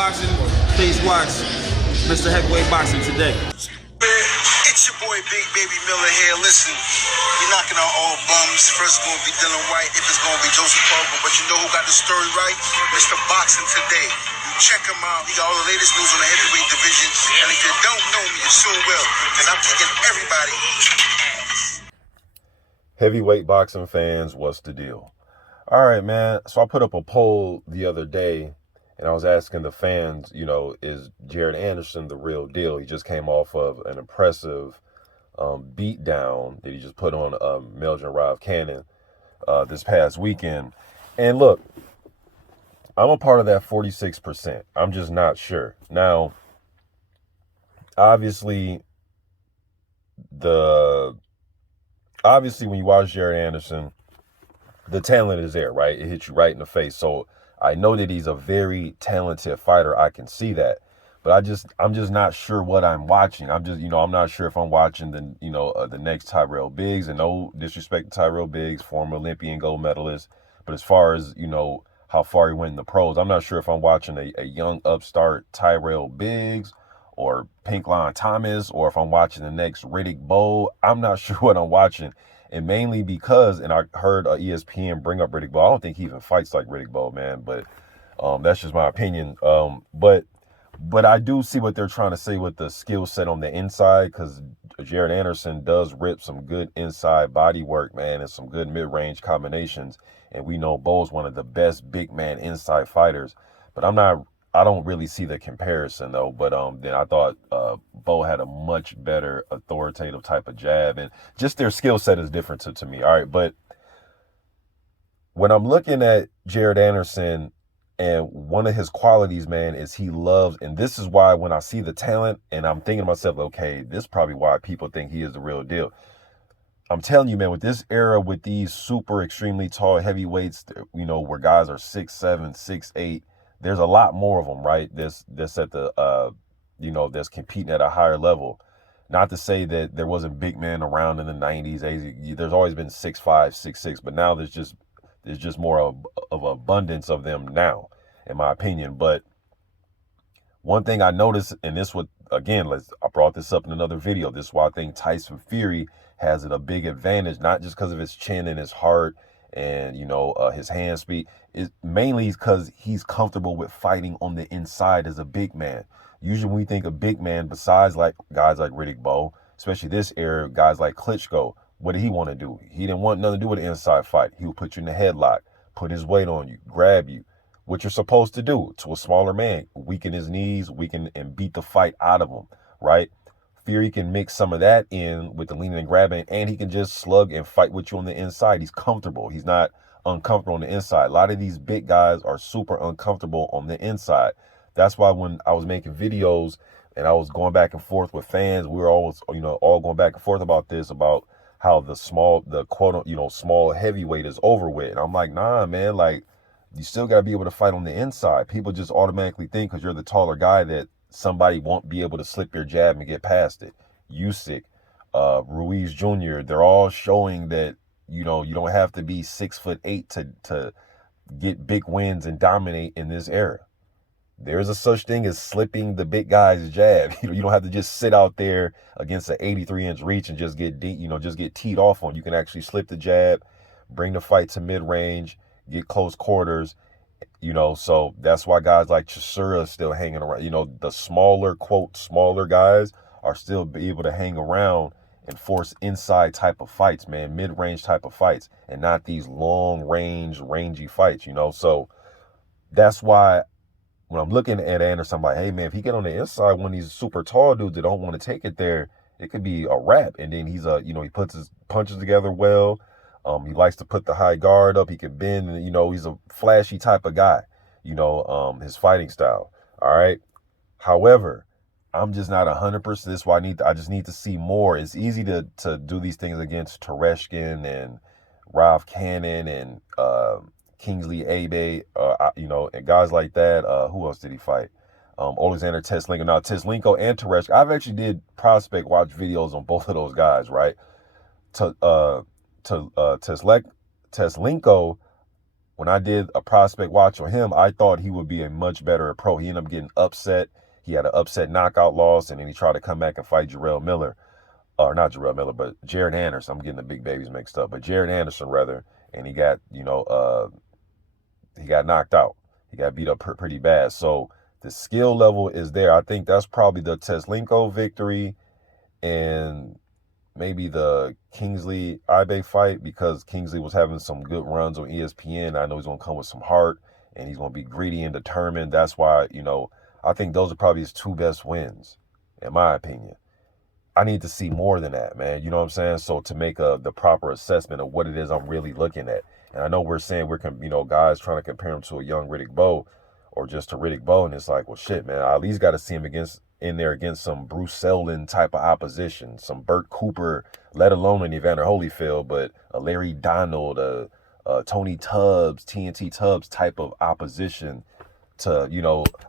Boxing, please watch Mr. Heavyweight Boxing today. It's your boy Big Baby Miller here. Listen, you're knocking out all bums. First going to be Dylan White, if it's going to be Joseph Parker. But you know who got the story right? Mr. Boxing Today. You check him out. He got all the latest news on the heavyweight division. And if you don't know me, you soon will. Because I'm taking everybody. Heavyweight boxing fans, what's the deal? All right, man. So I put up a poll the other day, and I was asking the fans, you know, is Jared Anderson the real deal? He just came off of an impressive beatdown that he just put on Melvin Rav-Cannon this past weekend. And look, I'm a part of that 46%. I'm just not sure. Now, obviously, when you watch Jared Anderson, the talent is there, right? It hits you right in the face. So I know that he's a very talented fighter. I can see that. But I'm just not sure what I'm watching. I'm not sure if I'm watching the next Tyrell Biggs. And no disrespect to Tyrell Biggs, former Olympian gold medalist. But as far as, how far he went in the pros, I'm not sure if I'm watching a young upstart Tyrell Biggs or Pink Line Thomas, or if I'm watching the next Riddick Bowe. I'm not sure what I'm watching. And mainly because, and I heard ESPN bring up Riddick Bowe. I don't think he even fights like Riddick Bowe, man. But that's just my opinion. But I do see what they're trying to say with the skill set on the inside, because Jared Anderson does rip some good inside body work, man, and some good mid-range combinations. And we know Bowe's one of the best big man inside fighters. But I don't really see the comparison, though. But then I thought Bowe had a much better authoritative type of jab, and just their skill set is different to me. All right, but when I'm looking at Jared Anderson, and one of his qualities, man, is he loves, and this is why when I see the talent, and I'm thinking to myself, okay, this is probably why people think he is the real deal. I'm telling you, man, with this era, with these super extremely tall heavyweights, where guys are 6'7", 6'8", there's a lot more of them, right? That's at the, that's competing at a higher level. Not to say that there wasn't big men around in the 90s, 80s. There's always been 6'5", 6'6", but now there's just more of abundance of them now, in my opinion. But one thing I noticed, and this would, again, I brought this up in another video. This is why I think Tyson Fury has a big advantage, not just because of his chin and his heart and, his hand speed. It's mainly because he's comfortable with fighting on the inside as a big man. Usually when we think of big man, besides like guys like Riddick Bowe, especially this era, guys like Klitschko, what did he want to do? He didn't want nothing to do with an inside fight. He would put you in the headlock, put his weight on you, grab you, what you're supposed to do to a smaller man, weaken his knees, and beat the fight out of him, right? Fury can mix some of that in with the leaning and grabbing, and he can just slug and fight with you on the inside. He's comfortable. He's not uncomfortable on the inside. A lot of these big guys are super uncomfortable on the inside. That's why when I was making videos and I was going back and forth with fans, we were always, all going back and forth about this, about how the quote, small heavyweight is over with. And I'm like, nah, man, like, you still got to be able to fight on the inside. People just automatically think because you're the taller guy that somebody won't be able to slip your jab and get past it. Usyk, Ruiz Jr., they're all showing that, you don't have to be 6'8" to get big wins and dominate in this era. There's a such thing as slipping the big guy's jab. You don't have to just sit out there against an 83-inch reach and just get teed off on. You can actually slip the jab, bring the fight to mid-range, get close quarters, so that's why guys like Chisora are still hanging around. The smaller guys are still be able to hang around and force inside type of fights, man, mid-range type of fights, and not these rangy fights, So that's why when I'm looking at Anderson, I'm like, hey, man, if he get on the inside, one of these super tall dudes that don't want to take it there, it could be a wrap. And then he's he puts his punches together well. He likes to put the high guard up. He can bend, and, he's a flashy type of guy, his fighting style. All right. However, I'm just not 100%. This is why I just need to see more. It's easy to do these things against Tereshkin and Rav-Cannon and Kingsley Abe, and guys like that. Who else did he fight? Alexander Teslenko. Now, Teslenko and Tereshkin, I've actually did prospect watch videos on both of those guys, right? Teslenko, when I did a prospect watch on him, I thought he would be a much better pro. He ended up getting upset. He had an upset knockout loss, and then he tried to come back and fight Jarrell Miller. Or not Jarrell Miller, but Jared Anderson. I'm getting the big babies mixed up. But Jared Anderson, rather. And he got, he got knocked out. He got beat up pretty bad. So the skill level is there. I think that's probably the Teslenko victory and maybe the Kingsley Ibe fight, because Kingsley was having some good runs on ESPN. I know he's going to come with some heart and he's going to be greedy and determined. That's why, I think those are probably his 2 best wins, in my opinion. I need to see more than that, man. You know what I'm saying? So to make the proper assessment of what it is I'm really looking at. And I know we're saying guys trying to compare him to a young Riddick Bowe or just to Riddick Bowe. And it's like, well, shit, man, I at least got to see him in there against some Bruce Seldon type of opposition, some Burt Cooper, let alone an Evander Holyfield, but a Larry Donald, a Tony Tubbs, TNT Tubbs type of opposition to,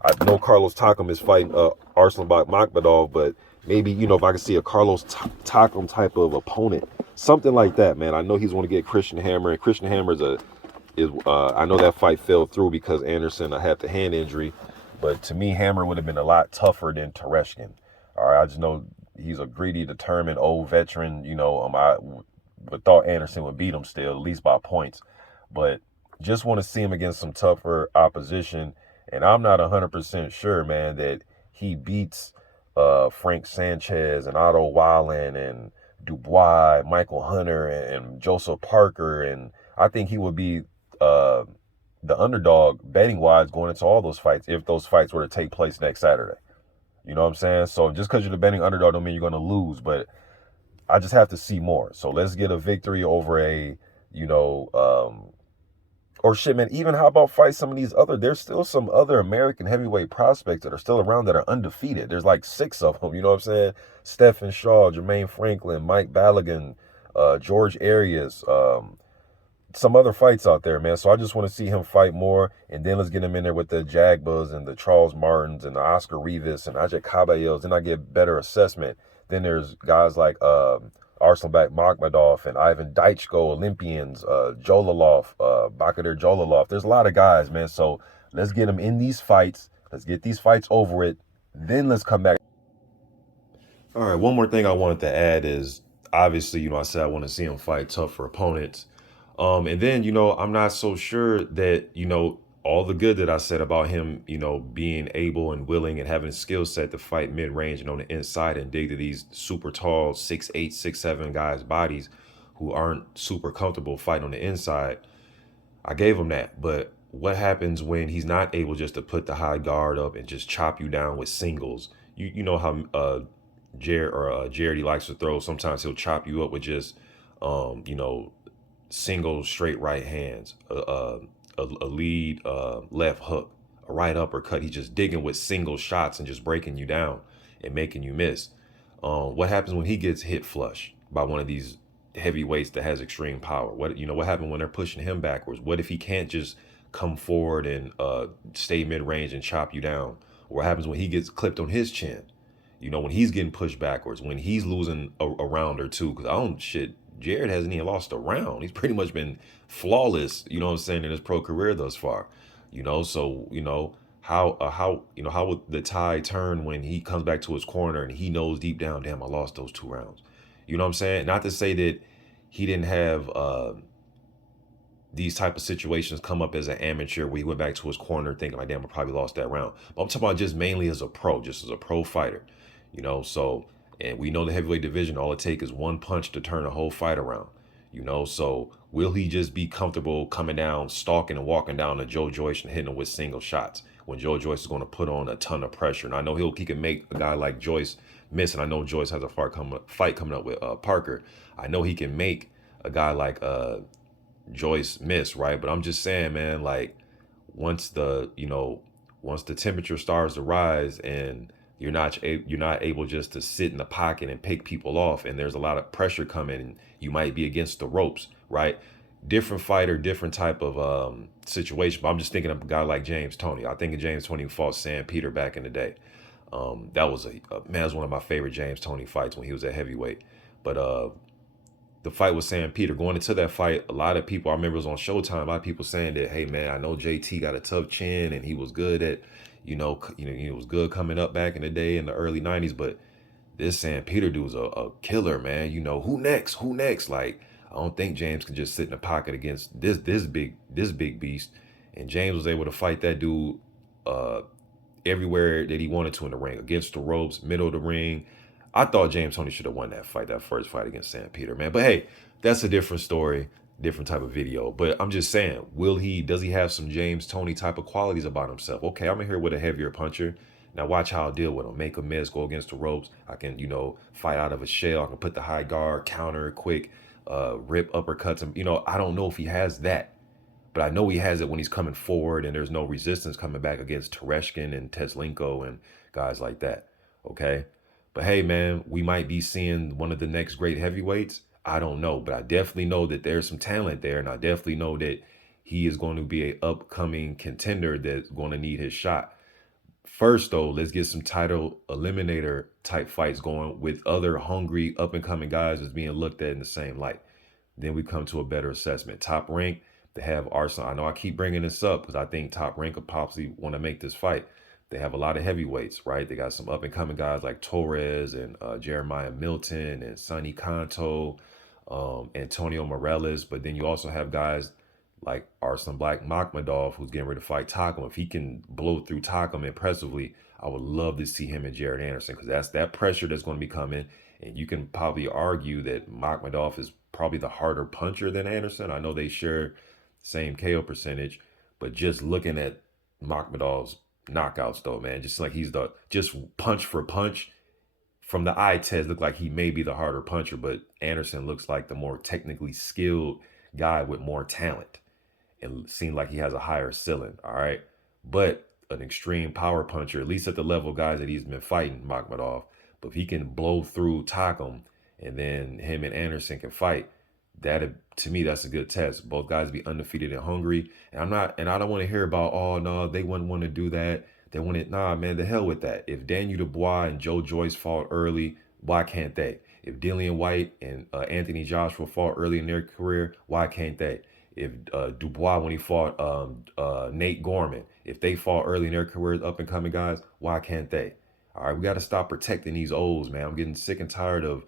I know Carlos Takam is fighting Arslanbek Makhmudov, but maybe, if I could see a Carlos Takam type of opponent, something like that, man. I know he's going to get Christian Hammer, and Christian Hammer I know that fight fell through because Anderson had the hand injury, but to me, Hammer would have been a lot tougher than Tereshkin. All right, I just know he's a greedy, determined old veteran. I would thought Anderson would beat him still, at least by points, but just want to see him against some tougher opposition. And I'm not 100% sure, man, that he beats Frank Sanchez and Otto Wallen and Dubois, Michael Hunter and Joseph Parker. And I think he would be the underdog betting-wise going into all those fights if those fights were to take place next Saturday. You know what I'm saying? So just because you're the betting underdog don't mean you're going to lose, but I just have to see more. So let's get a victory over or shit, man, even how about fight some of these there's still some other American heavyweight prospects that are still around that are undefeated. There's like 6 of them, you know what I'm saying? Stephen Shaw, Jermaine Franklin, Mike Balogun, George Arias, some other fights out there, man. So I just want to see him fight more, and then let's get him in there with the Jagbas and the Charles Martins and the Oscar Rivas and Ajay Caballos. Then I get better assessment. Then there's guys like Arslanbek Makhmudov and Ivan Daichko, Olympians, Jolalov, Bakadir Jolalov. There's a lot of guys, man. So let's get them in these fights. Let's get these fights over it. Then let's come back. All right, one more thing I wanted to add is, obviously, I said I want to see him fight tougher opponents. And then, I'm not so sure that, all the good that I said about him, being able and willing and having a skill set to fight mid-range and on the inside and dig to these super tall 6'8", 6'7" guys' bodies who aren't super comfortable fighting on the inside. I gave him that. But what happens when he's not able just to put the high guard up and just chop you down with singles? You know how Jared, he likes to throw. Sometimes he'll chop you up with just, single straight right hands, a lead left hook, a right uppercut. He's just digging with single shots and just breaking you down and making you miss. What happens when he gets hit flush by one of these heavyweights that has extreme power? What happens when they're pushing him backwards? What if he can't just come forward and stay mid-range and chop you down? What happens when he gets clipped on his chin? When he's getting pushed backwards, when he's losing a round or two? Because Jared hasn't even lost a round. He's pretty much been flawless, in his pro career thus far. So, how would the tide turn when he comes back to his corner and he knows deep down, damn, I lost those 2 rounds. You know what I'm saying? Not to say that he didn't have these type of situations come up as an amateur where he went back to his corner thinking, like, damn, I probably lost that round. But I'm talking about just mainly as a pro fighter, so. And we know the heavyweight division, all it takes is one punch to turn a whole fight around, So will he just be comfortable coming down, stalking and walking down to Joe Joyce and hitting him with single shots when Joe Joyce is going to put on a ton of pressure? And I know he can make a guy like Joyce miss. And I know Joyce has a fight coming up with Parker. I know he can make a guy like Joyce miss, right? But I'm just saying, man, like once the temperature starts to rise and you're not able just to sit in the pocket and pick people off, and there's a lot of pressure coming, and you might be against the ropes, right? Different fighter, different type of situation. But I'm just thinking of a guy like James Toney. I think of James Toney who fought Sam Peter back in the day. That was one of my favorite James Toney fights when he was at heavyweight. But the fight with Sam Peter. Going into that fight, a lot of people, I remember it was on Showtime, a lot of people saying that, hey man, I know JT got a tough chin and he was good at, he was good coming up back in the day in the early 90s, but this Sam Peter dude was a killer, man. Who next? Who next? Like, I don't think James can just sit in the pocket against this big beast. And James was able to fight that dude everywhere that he wanted to in the ring, against the ropes, middle of the ring. I thought James Toney should have won that fight, that first fight against Sam Peter, man. But hey, that's a different story, different type of video. But I'm just saying, does he have some James Toney type of qualities about himself? Okay, I'm in here with a heavier puncher. Now watch how I deal with him. Make a miss, go against the ropes. I can, fight out of a shell. I can put the high guard, counter quick, rip uppercuts him. I don't know if he has that, but I know he has it when he's coming forward and there's no resistance coming back against Tereshkin and Teslenko and guys like that. Okay. But hey, man, we might be seeing one of the next great heavyweights. I don't know, but I definitely know that there's some talent there. And I definitely know that he is going to be an upcoming contender that's going to need his shot. First, though, let's get some title eliminator type fights going with other hungry up-and-coming guys that's being looked at in the same light. Then we come to a better assessment. Top Rank, they have Arsenal. I know I keep bringing this up because I think Top Rank could possibly want to make this fight. They have a lot of heavyweights, right? They got some up-and-coming guys like Torres and Jeremiah Milton and Sonny Kanto, Antonio Morales. But then you also have guys like Arslan Black Makhmudov, who's getting ready to fight Takam. If he can blow through Takam impressively, I would love to see him and Jared Anderson, because that's that pressure that's going to be coming. And you can probably argue that Makhmudov is probably the harder puncher than Anderson. I know they share the same KO percentage, but just looking at Makhmudov's knockouts, though, man, just like he's just punch for punch. From the eye test, look like he may be the harder puncher, but Anderson looks like the more technically skilled guy with more talent. And seemed like he has a higher ceiling, all right? But an extreme power puncher, at least at the level guys that he's been fighting, Makhmudov. But if he can blow through Takam and then him and Anderson can fight, to me, that's a good test. Both guys be undefeated and hungry. And I don't want to hear about, oh, no, they wouldn't want to do that. They wanted, nah, man, the hell with that. If Daniel Dubois and Joe Joyce fought early, why can't they? If Dillian White and Anthony Joshua fought early in their career, why can't they? If Dubois, when he fought Nate Gorman, if they fought early in their careers, up and coming guys, why can't they? All right, we got to stop protecting these olds, man. I'm getting sick and tired of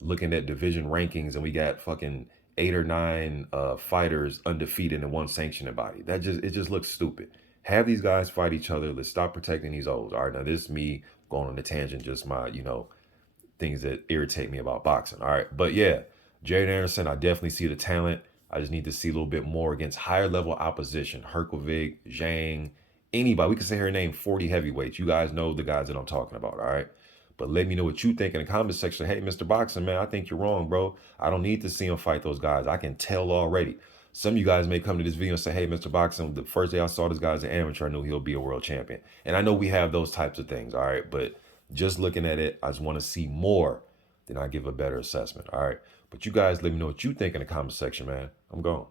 looking at division rankings and we got fucking 8 or 9 fighters undefeated in one sanctioning body. It just looks stupid. Have these guys fight each other. Let's stop protecting these olds. All right, now this is me going on a tangent, just my, things that irritate me about boxing. All right, but yeah, Jared Anderson, I definitely see the talent. I just need to see a little bit more against higher level opposition. Herkovic, Zhang, anybody. We can say her name 40 heavyweights. You guys know the guys that I'm talking about, all right? But let me know what you think in the comment section. Hey, Mr. Boxing, man, I think you're wrong, bro. I don't need to see him fight those guys. I can tell already. Some of you guys may come to this video and say, hey, Mr. Boxing, the first day I saw this guy as an amateur, I knew he'll be a world champion. And I know we have those types of things, all right? But just looking at it, I just want to see more, then I give a better assessment, all right? But you guys let me know what you think in the comment section, man. I'm gone.